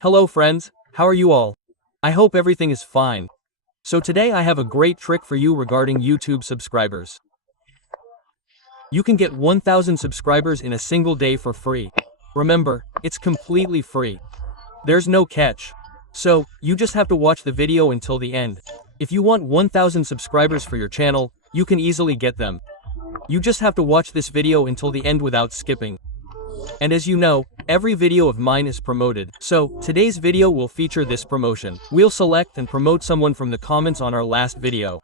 Hello friends, how are you all? I hope everything is fine. So today I have a great trick for you regarding YouTube subscribers. You can get 1000 subscribers in a single day for free. Remember, it's completely free. There's no catch. So, you just have to watch the video until the end. If you want 1000 subscribers for your channel, you can easily get them. You just have to watch this video until the end without skipping. And as you know, every video of mine is promoted. So, today's video will feature this promotion. We'll select and promote someone from the comments on our last video.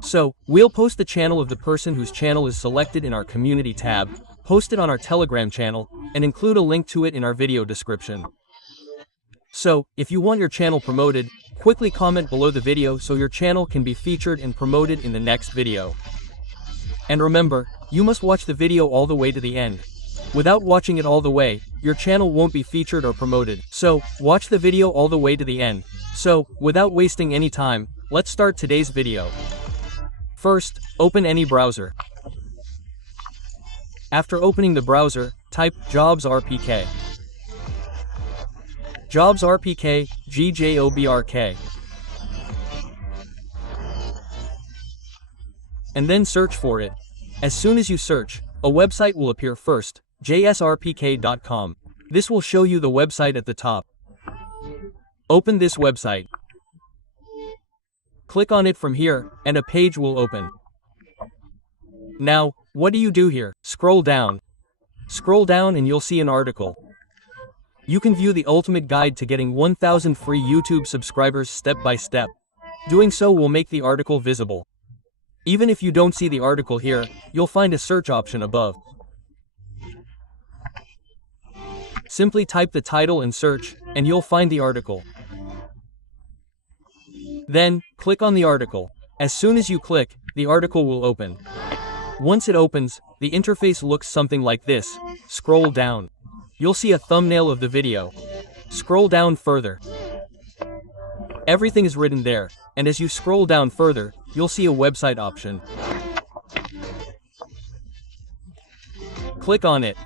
So, we'll post the channel of the person whose channel is selected in our community tab, post it on our Telegram channel, and include a link to it in our video description. So, if you want your channel promoted, quickly comment below the video so your channel can be featured and promoted in the next video. And remember, you must watch the video all the way to the end. Without watching it all the way, your channel won't be featured or promoted. So, watch the video all the way to the end. So, without wasting any time, let's start today's video. First, open any browser. After opening the browser, type jobs.rpk. Jobs.rpk, GJOBRK. And then search for it. As soon as you search, a website will appear first, jsrpk.com. This will show you the website at the top. Open this website. Click on it from here, and a page will open. Now, what do you do here? Scroll down. Scroll down and you'll see an article. You can view the ultimate guide to getting 1000 free YouTube subscribers step by step. Doing so will make the article visible. Even if you don't see the article here, you'll find a search option above. Simply type the title and search, and you'll find the article. Then, click on the article. As soon as you click, the article will open. Once it opens, the interface looks something like this. Scroll down. You'll see a thumbnail of the video. Scroll down further. Everything is written there, and as you scroll down further, you'll see a website option. Click on it.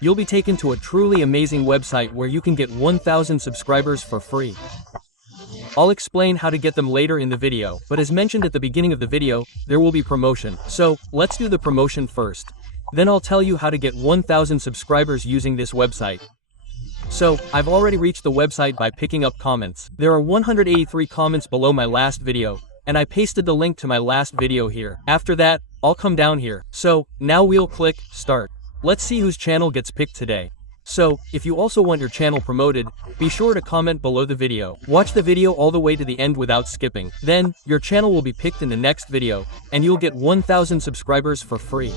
You'll be taken to a truly amazing website where you can get 1000 subscribers for free. I'll explain how to get them later in the video, but as mentioned at the beginning of the video, there will be promotion. So, let's do the promotion first. Then I'll tell you how to get 1000 subscribers using this website. So, I've already reached the website by picking up comments. There are 183 comments below my last video, and I pasted the link to my last video here. After that, I'll come down here. So, now we'll click Start. Let's see whose channel gets picked today. So, if you also want your channel promoted, be sure to comment below the video. Watch the video all the way to the end without skipping. Then, your channel will be picked in the next video, and you'll get 1000 subscribers for free.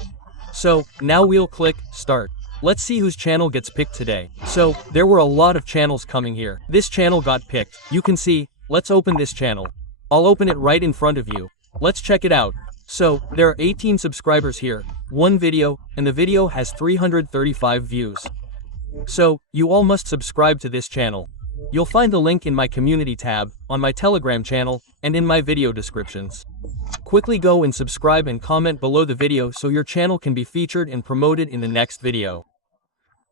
So, now we'll click Start. Let's see whose channel gets picked today. So, there were a lot of channels coming here. This channel got picked. You can see, let's open this channel. I'll open it right in front of you. Let's check it out. So, there are 18 subscribers here, one video, and the video has 335 views. So, you all must subscribe to this channel. You'll find the link in my community tab, on my Telegram channel, and in my video descriptions. Quickly go and subscribe and comment below the video so your channel can be featured and promoted in the next video.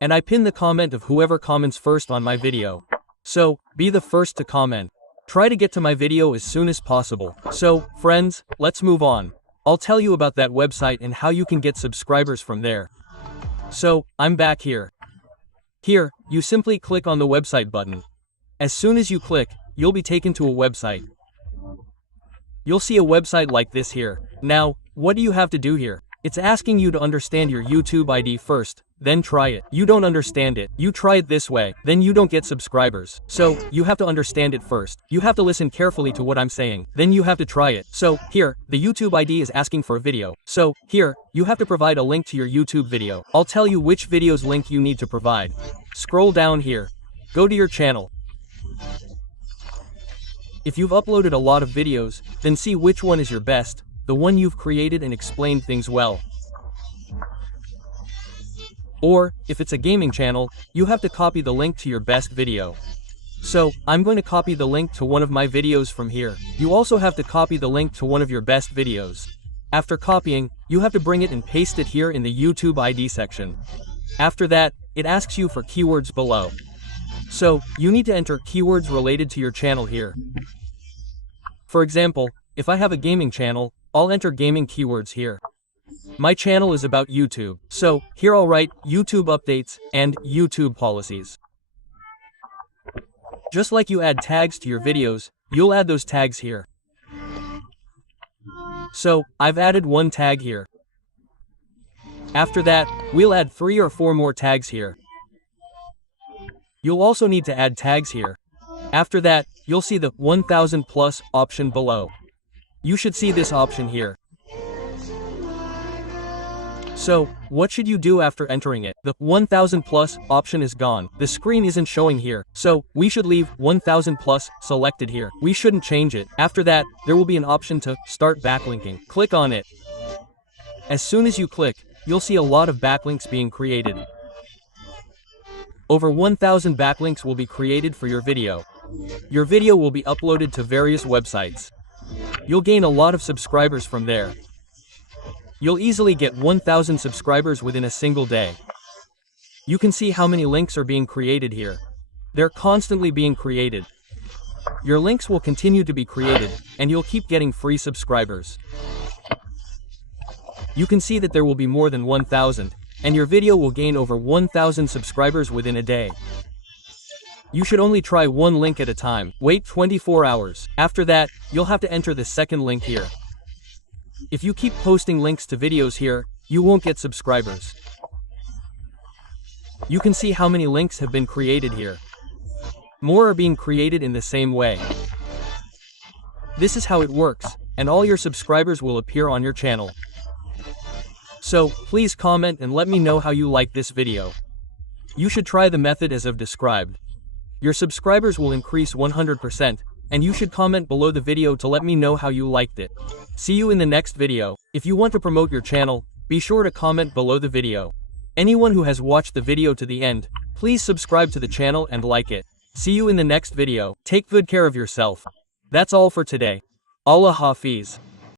And I pin the comment of whoever comments first on my video. So, be the first to comment. Try to get to my video as soon as possible. So, friends, let's move on. I'll tell you about that website and how you can get subscribers from there. So, I'm back here. Here, you simply click on the website button. As soon as you click, you'll be taken to a website. You'll see a website like this here. Now, what do you have to do here? It's asking you to understand your YouTube ID first, then try it. You don't understand it, you try it this way, then you don't get subscribers. So, you have to understand it first. You have to listen carefully to what I'm saying, then you have to try it. So, here, the YouTube ID is asking for a video. So, here, you have to provide a link to your YouTube video. I'll tell you which video's link you need to provide. Scroll down here. Go to your channel. If you've uploaded a lot of videos, then see which one is your best, the one you've created and explained things well. Or, if it's a gaming channel, you have to copy the link to your best video. So, I'm going to copy the link to one of my videos from here. You also have to copy the link to one of your best videos. After copying, you have to bring it and paste it here in the YouTube ID section. After that, it asks you for keywords below. So, you need to enter keywords related to your channel here. For example, if I have a gaming channel, I'll enter gaming keywords here. My channel is about YouTube, so here I'll write YouTube updates and YouTube policies. Just like you add tags to your videos, you'll add those tags here. So, I've added one tag here. After that, we'll add 3 or 4 more tags here. You'll also need to add tags here. After that, you'll see the 1000 plus option below. You should see this option here. So, what should you do after entering it? The 1000 plus option is gone. The screen isn't showing here. So, we should leave 1000 plus selected here. We shouldn't change it. After that, there will be an option to start backlinking. Click on it. As soon as you click, you'll see a lot of backlinks being created. Over 1000 backlinks will be created for your video. Your video will be uploaded to various websites. You'll gain a lot of subscribers from there. You'll easily get 1000 subscribers within a single day. You can see how many links are being created here. They're constantly being created. Your links will continue to be created, and you'll keep getting free subscribers. You can see that there will be more than 1000. And your video will gain over 1000 subscribers within a day. You should only try one link at a time. Wait 24 hours. After that, you'll have to enter the second link here. If you keep posting links to videos here, you won't get subscribers. You can see how many links have been created here. More are being created in the same way. This is how it works, and all your subscribers will appear on your channel. So, please comment and let me know how you like this video. You should try the method as I've described. Your subscribers will increase 100%, and you should comment below the video to let me know how you liked it. See you in the next video. If you want to promote your channel, be sure to comment below the video. Anyone who has watched the video to the end, please subscribe to the channel and like it. See you in the next video. Take good care of yourself. That's all for today. Allah Hafiz.